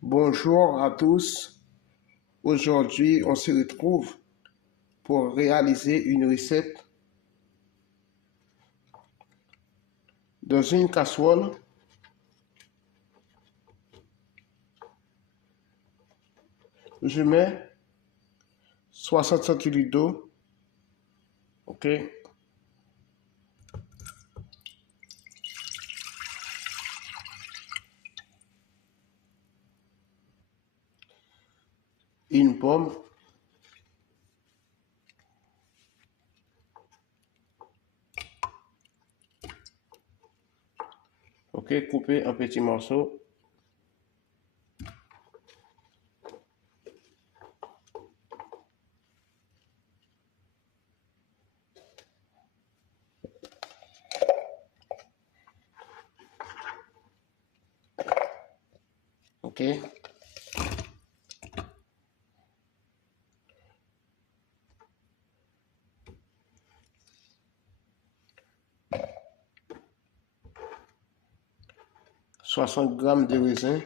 Bonjour à tous. Aujourd'hui, on se retrouve pour réaliser une recette. Dans une casserole, je mets 60 centilitres d'eau. OK. Une pomme. OK, coupée en petits morceaux. OK. $60 de raisin.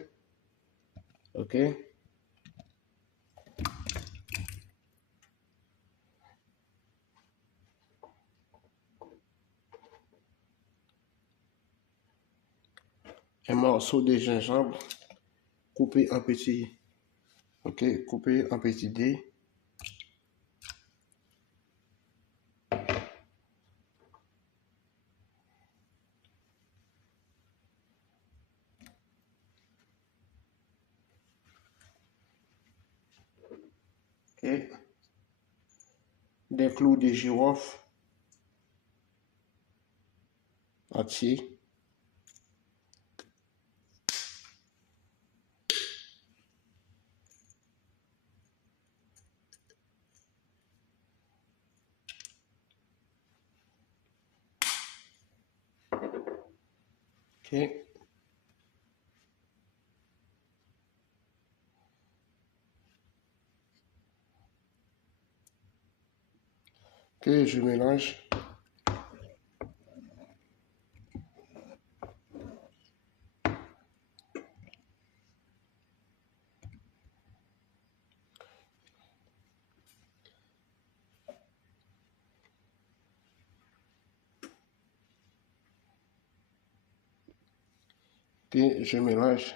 OK. Un morceau de gingembre coupé en petits. OK, coupé en petits dés. OK. Des clous de girofle entiers. OK. Que je mélange. Que je mélange.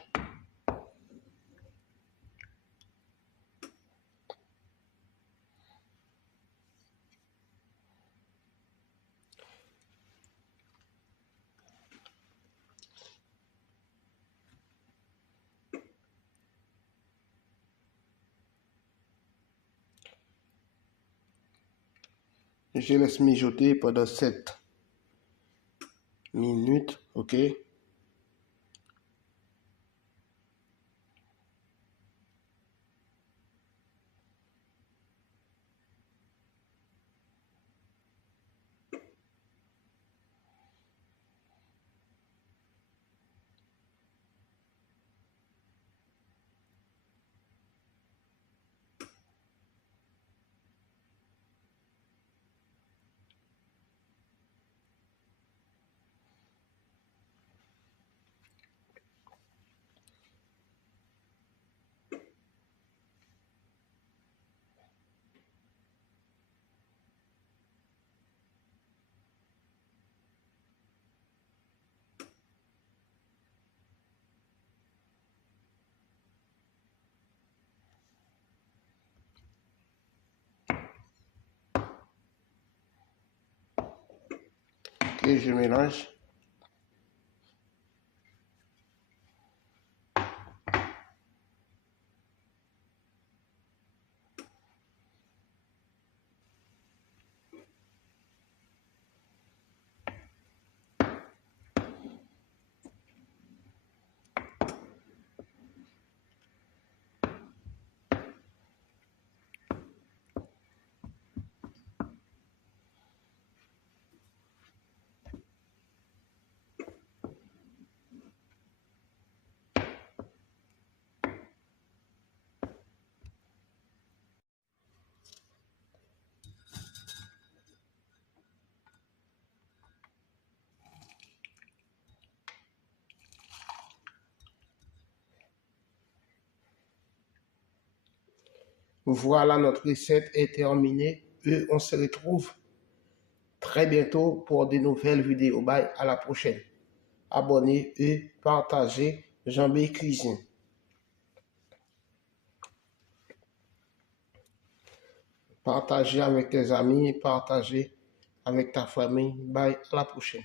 Je laisse mijoter pendant 7 minutes. OK. Et je mélange. Voilà, notre recette est terminée et on se retrouve très bientôt pour de nouvelles vidéos. Bye, à la prochaine. Abonnez et partagez Jean-B Cuisine. Partagez avec tes amis, partagez avec ta famille. Bye, à la prochaine.